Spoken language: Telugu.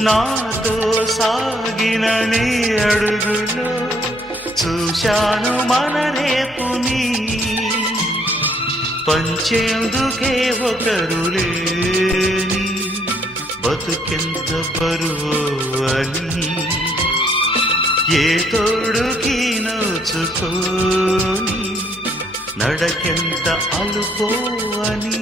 నాతో సాగిన నీ అడుగులో చూశాను మన రేపుని పంచేందుకే ఒకరు లేని బతుకెంత బరువు అని ఏ తోడుకి నోచుకోని నడకెంత అలుపో అని